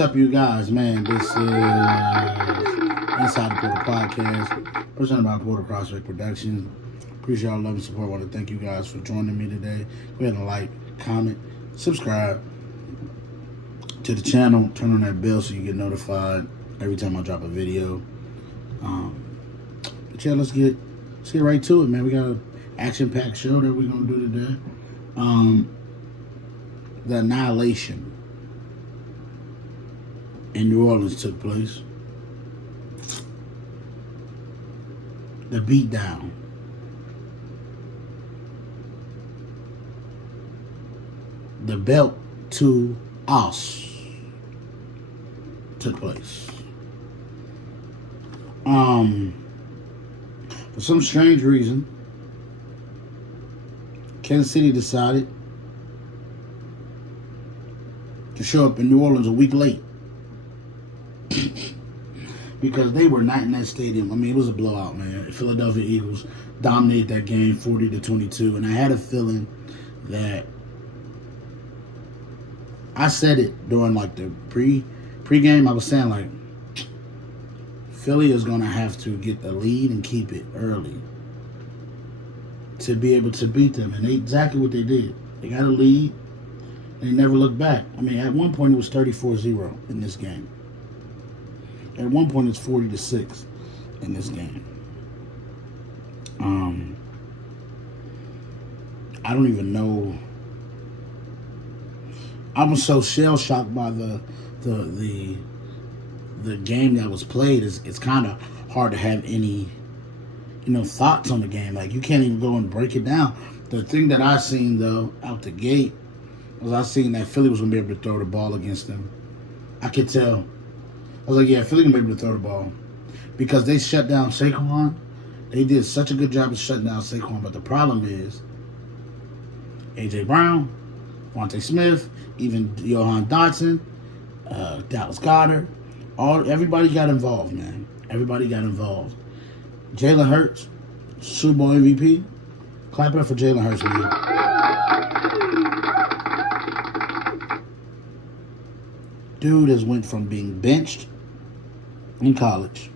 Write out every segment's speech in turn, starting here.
What's up, you guys? Man, this is Inside the Portal Podcast, presented by Portal Prospect Productions. Appreciate all love and support. I want to thank you guys for joining me today. Go ahead and like, comment, subscribe to the channel. Turn on that bell so you get notified every time I drop a video. But yeah, let's get right to it, man. We got an action-packed show that we're going to do today. The annihilation in New Orleans took place. The beatdown. The belt to us took place. For some strange reason, Kansas City decided to show up in New Orleans a week late because they were not in that stadium. I mean, it was a blowout, man. The Philadelphia Eagles dominated that game 40-22, and I had a feeling that I said it during like the pre-game. I was saying like Philly is going to have to get the lead and keep it early to be able to beat them, and exactly what they did. They got a lead. They never looked back. I mean, at one point it was 34-0 in this game. At one point it's 40-6 in this game. I don't even know. I was so shell shocked by the game that was played. It's kind of hard to have any thoughts on the game. Like, you can't even go and break it down. The thing that I seen though out the gate was I seen that Philly was gonna be able to throw the ball against them. I could tell. I was like, yeah, Philly gonna be able to throw the ball because they shut down Saquon. They did such a good job of shutting down Saquon, but the problem is A.J. Brown, Devontae Smith, even Johan Dotson, Dallas Goedert, everybody got involved, man. Everybody got involved. Jalen Hurts, Super Bowl MVP. Clap it up for Jalen Hurts, man. Dude has went from being benched in college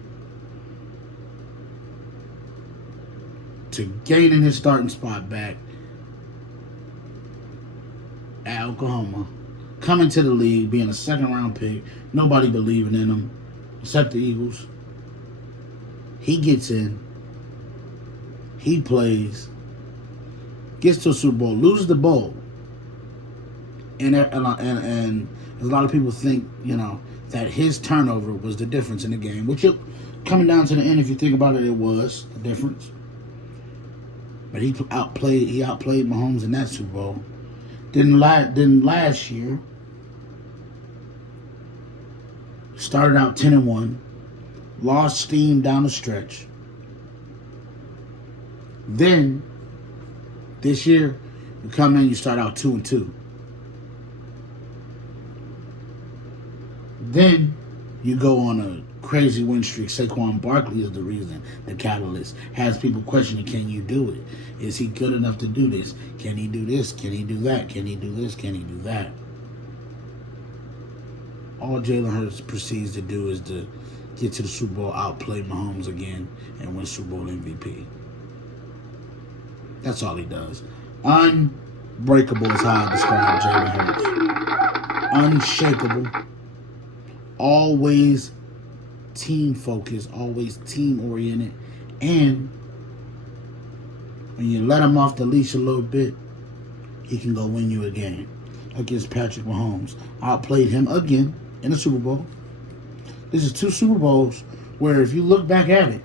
to gaining his starting spot back at Oklahoma, coming to the league, being a second-round pick, nobody believing in him except the Eagles. He gets in, he plays, gets to a Super Bowl, loses the bowl, and a lot of people think that his turnover was the difference in the game, which coming down to the end, if you think about it, it was the difference. But he outplayed Mahomes in that Super Bowl. Didn't last year. Started out 10-1, lost steam down the stretch. Then this year, you come in, you start out 2-2. Then you go on a crazy win streak. Saquon Barkley is the reason, the catalyst. Has people questioning, can you do it? Is he good enough to do this? Can he do this? Can he do that? Can he do this? Can he do that? All Jalen Hurts proceeds to do is to get to the Super Bowl, outplay Mahomes again, and win Super Bowl MVP. That's all he does. Unbreakable is how I describe Jalen Hurts. Unshakable. Always team focused, always team oriented, and when you let him off the leash a little bit, he can go win you a game. Against Patrick Mahomes, outplayed him again in the Super Bowl. This is 2 Super Bowls where, if you look back at it,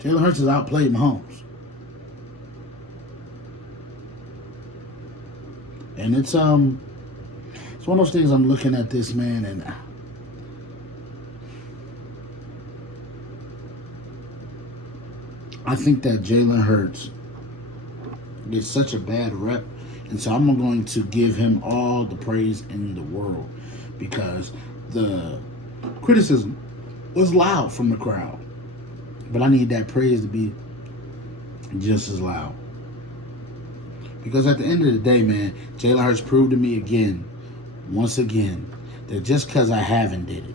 Jalen Hurts has outplayed Mahomes, and it's one of those things. I'm looking at this man, and I think that Jalen Hurts gets such a bad rep, and so I'm going to give him all the praise in the world because the criticism was loud from the crowd, but I need that praise to be just as loud. Because at the end of the day, man, Jalen Hurts proved to me once again, that just because I haven't did it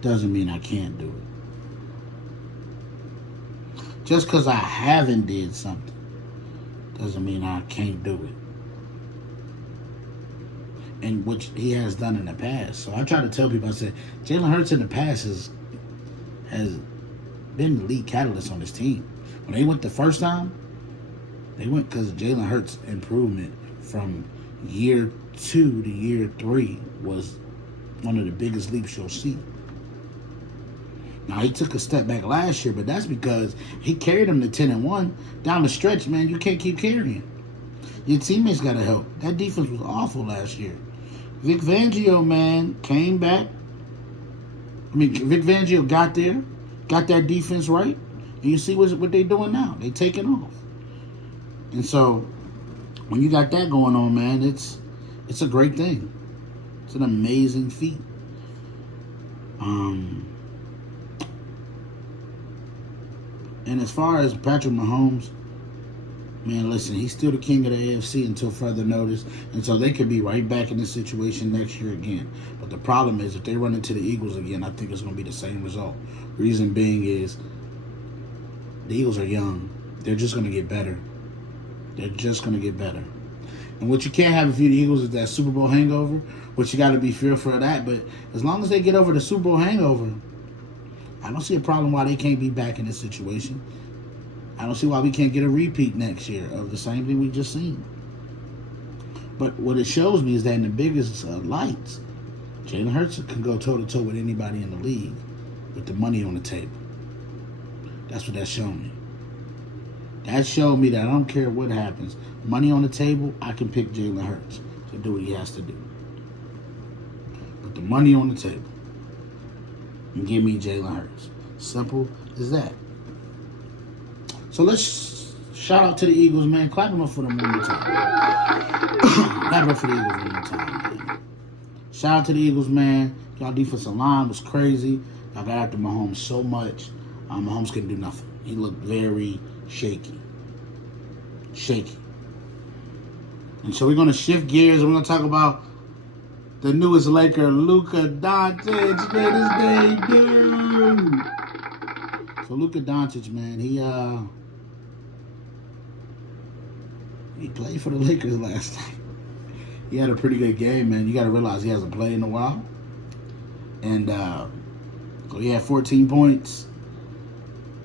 doesn't mean I can't do it. Just because I haven't did something doesn't mean I can't do it. And which he has done in the past. So I try to tell people, I said, Jalen Hurts in the past has been the lead catalyst on this team. When they went the first time, they went because of Jalen Hurts' improvement from year 2 to year 3 was one of the biggest leaps you'll see. Now, he took a step back last year, but that's because he carried them to 10-1. Down the stretch, man, you can't keep carrying. Your teammates got to help. That defense was awful last year. Vic Fangio, man, came back. Vic Fangio got there, got that defense right, and you see what they're doing now. They taking off. And so, when you got that going on, man, it's a great thing. It's an amazing feat. And as far as Patrick Mahomes, man, listen, he's still the king of the AFC until further notice. And so they could be right back in this situation next year again. But the problem is if they run into the Eagles again, I think it's going to be the same result. Reason being is the Eagles are young. They're just going to get better. They're just going to get better. And what you can't have if you're the Eagles is that Super Bowl hangover, which you got to be fearful of that. But as long as they get over the Super Bowl hangover, I don't see a problem why they can't be back in this situation. I don't see why we can't get a repeat next year of the same thing we just seen. But what it shows me is that in the biggest lights, Jalen Hurts can go toe-to-toe with anybody in the league with the money on the table. That's what that showed me. That showed me that I don't care what happens. Money on the table, I can pick Jalen Hurts to do what he has to do. Put the money on the table and give me Jalen Hurts. Simple as that. So let's shout out to the Eagles, man. Clap them up for them one more time. Clap them up for the Eagles one more time, man. Shout out to the Eagles, man. Y'all defensive line was crazy. Y'all got after Mahomes so much. Mahomes couldn't do nothing. He looked very shaky. And so we're going to shift gears and we're going to talk about the newest Laker, Luka Doncic, made his debut. So Luka Doncic, man, he played for the Lakers last night. He had a pretty good game, man. You got to realize he hasn't played in a while. And so he had 14 points,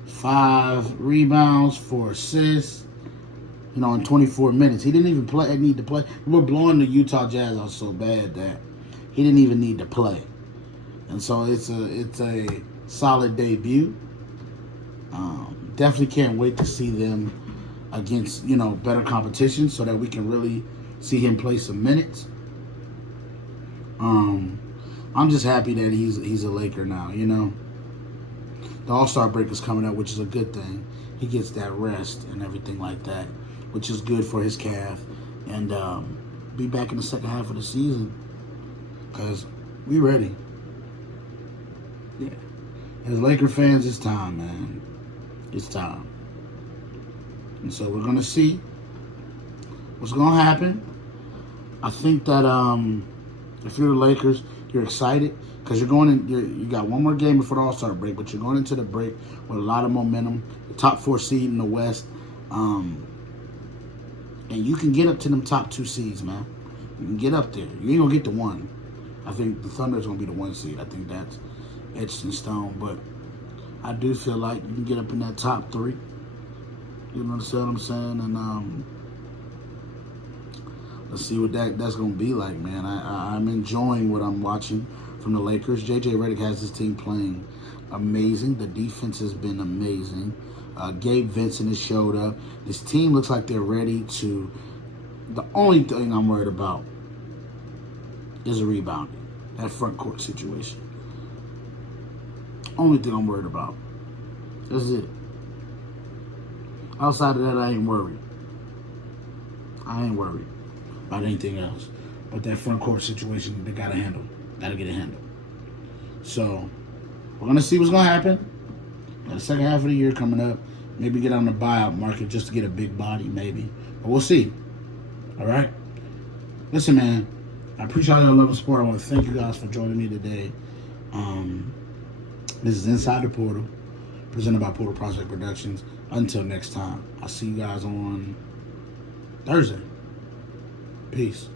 5 rebounds, 4 assists, in 24 minutes. He didn't even need to play. We were blowing the Utah Jazz out so bad that he didn't even need to play. And so it's a solid debut. Definitely can't wait to see them against, better competition so that we can really see him play some minutes. I'm just happy that he's a Laker now, The All-Star break is coming up, which is a good thing. He gets that rest and everything like that, which is good for his calf. And be back in the second half of the season because we ready. Yeah. As Laker fans, it's time, man. It's time. And so we're going to see what's going to happen. I think that if you're the Lakers, you're excited because you're going in. You got one more game before the All-Star break, but you're going into the break with a lot of momentum. The top 4 seed in the West, and you can get up to them top 2 seeds, man. You can get up there. You ain't gonna get the 1. I think the Thunder is gonna be the 1 seed. I think that's etched in stone. But I do feel like you can get up in that top 3. You understand what I'm saying? And let's see what that's going to be like, man. I'm enjoying what I'm watching from the Lakers. J.J. Redick has his team playing amazing. The defense has been amazing. Gabe Vincent has showed up. This team looks like they're ready to... The only thing I'm worried about is rebounding. That front court situation. Only thing I'm worried about. That's it. Outside of that, I ain't worried. I ain't worried about anything else. But that front court situation, they got to handle. Got to get it handled. So, we're going to see what's going to happen. Got the second half of the year coming up. Maybe get on the buyout market just to get a big body, maybe. But we'll see. All right? Listen, man. I appreciate y'all love and support. I want to thank you guys for joining me today. This is Inside the Portal, presented by Portal Project Productions. Until next time, I'll see you guys on Thursday. Peace.